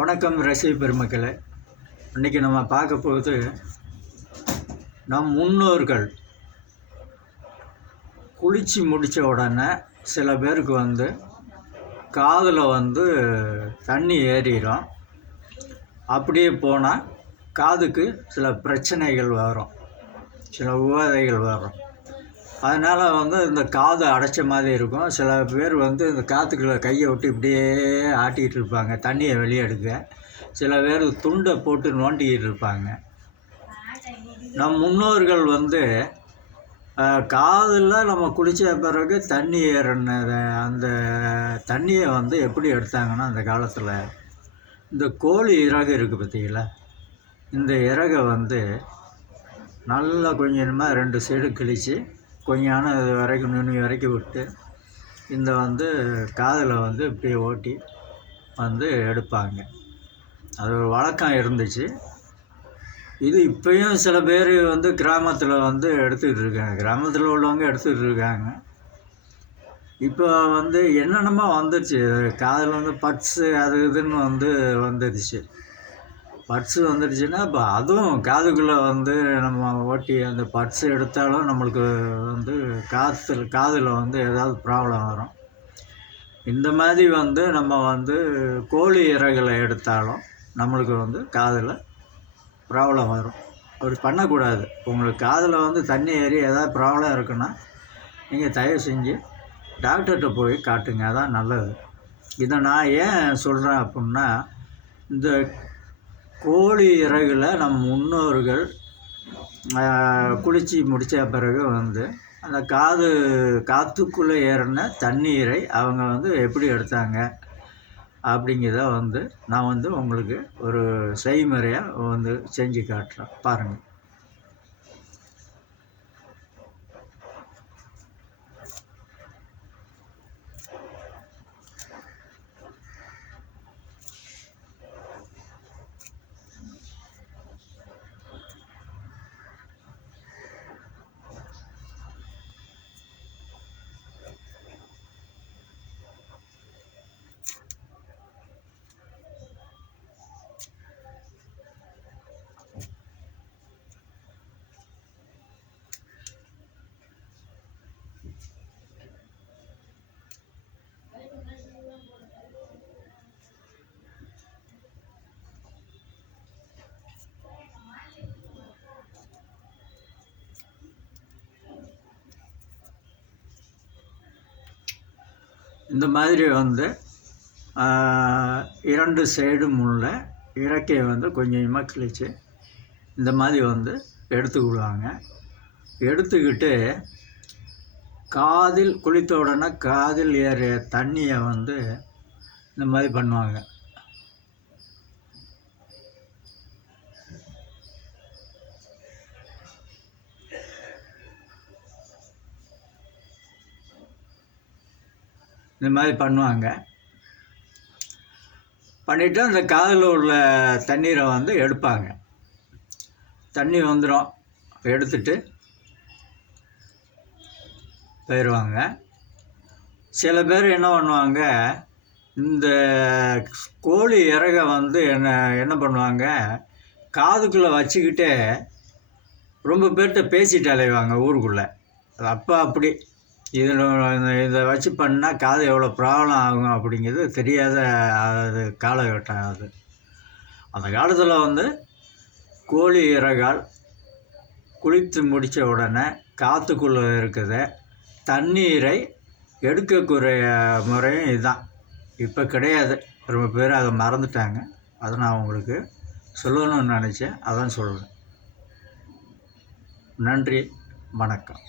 வணக்கம் ரசிக பெருமக்களே. இன்றைக்கி நம்ம பார்க்க போகுது நம் முன்னோர்கள் குளித்து முடித்த உடனே சில பேருக்கு காதில் தண்ணி ஏறிடும். அப்படியே போனால் காதுக்கு சில பிரச்சனைகள் வரும், சில உபாதைகள் வரும். அதனால் இந்த காது அடைச்ச மாதிரி இருக்கும். சில பேர் இந்த காற்றுக்குள்ளே கையை விட்டு இப்படியே ஆட்டிக்கிட்டு இருப்பாங்க தண்ணியை வெளியே எடுக்க. சில பேர் துண்டை போட்டு நோண்டிக்கிட்டு இருப்பாங்க. நம் முன்னோர்கள் காதில் நம்ம குளித்த பிறகு தண்ணி ஏறின அந்த தண்ணியை எப்படி எடுத்தாங்கன்னா, அந்த காலத்தில் இந்த கோழி இறகு இருக்குது பார்த்தீங்களா, இந்த இறகை நல்லா கொஞ்சமாக 2 சைடு கிழித்து கொஞ்சம் இது வரைக்கும் நுனி வரைக்கும் விட்டு இந்த காதில் இப்படி ஓட்டி எடுப்பாங்க. அது ஒரு வழக்கம் இருந்துச்சு. இது இப்போயும் சில பேர் கிராமத்தில் எடுத்துக்கிட்டு இருக்காங்க. கிராமத்தில் உள்ளவங்க எடுத்துக்கிட்டு இருக்காங்க. இப்போ என்னென்னமோ வந்துடுச்சு. காதில் பட்ஸு அது இதுன்னு வந்துடுச்சு. பட்ஸு வந்துடுச்சுன்னா இப்போ அதுவும் காதுக்குள்ளே நம்ம ஓட்டி அந்த பட்ஸு எடுத்தாலும் நம்மளுக்கு காதில் ஏதாவது ப்ராப்ளம் வரும். இந்த மாதிரி நம்ம கோழி இறகுகளை எடுத்தாலும் நம்மளுக்கு காதில் ப்ராப்ளம் வரும். அப்படி பண்ணக்கூடாது. உங்களுக்கு காதில் தண்ணி ஏறி ஏதாவது ப்ராப்ளம் இருக்குன்னா நீங்கள் தயவு செஞ்சு டாக்டர்கிட்ட போய் காட்டுங்க, அதான் நல்லது. இதை நான் ஏன் சொல்கிறேன் அப்படின்னா, இந்த கோழி இறகுல நம் முன்னோர்கள் குளித்து முடித்த பிறகு அந்த காற்றுக்குள்ளே ஏறின தண்ணீரை அவங்க எப்படி எடுத்தாங்க அப்படிங்கிறத நான் உங்களுக்கு ஒரு செய்முறையாக செஞ்சு காட்டுறேன், பாருங்கள். இந்த மாதிரி 2 சைடும் உள்ள இறக்கையை கொஞ்சம் கொஞ்சமாக கிழிச்சு இந்த மாதிரி எடுத்துக்கிடுவாங்க. எடுத்துக்கிட்டு காதில் குளித்த உடனே காதில் ஏறிய தண்ணியை இந்த மாதிரி பண்ணுவாங்க. இந்த மாதிரி பண்ணுவாங்க. பண்ணிவிட்டு அந்த காதில் உள்ள தண்ணீரை எடுப்பாங்க. தண்ணி வந்துடும், எடுத்துட்டு போயிடுவாங்க. சில பேர் என்ன பண்ணுவாங்க, இந்த கோழி இறகை என்ன பண்ணுவாங்க, காதுக்குள்ளே வச்சுக்கிட்டே ரொம்ப பேர்கிட்ட பேசிட்டு அலைவாங்க ஊருக்குள்ளே. அப்போ அப்படி இதை வச்சு பண்ணால் காது எவ்வளோ ப்ராப்ளம் ஆகும் அப்படிங்கிறது தெரியாத அது காலகட்டம் அது. அந்த காலத்தில் கோழி இறகால் குளித்து முடித்த உடனே காற்றுக்குள்ளே இருக்கிற தண்ணீரை எடுக்கக்கூடிய முறையும் இதுதான். இப்போ கிடையாது, ரொம்ப பேர் அதை மறந்துட்டாங்க. அதை நான் உங்களுக்கு சொல்லணும்னு நினச்சேன், அதான் சொல்கிறேன். நன்றி, வணக்கம்.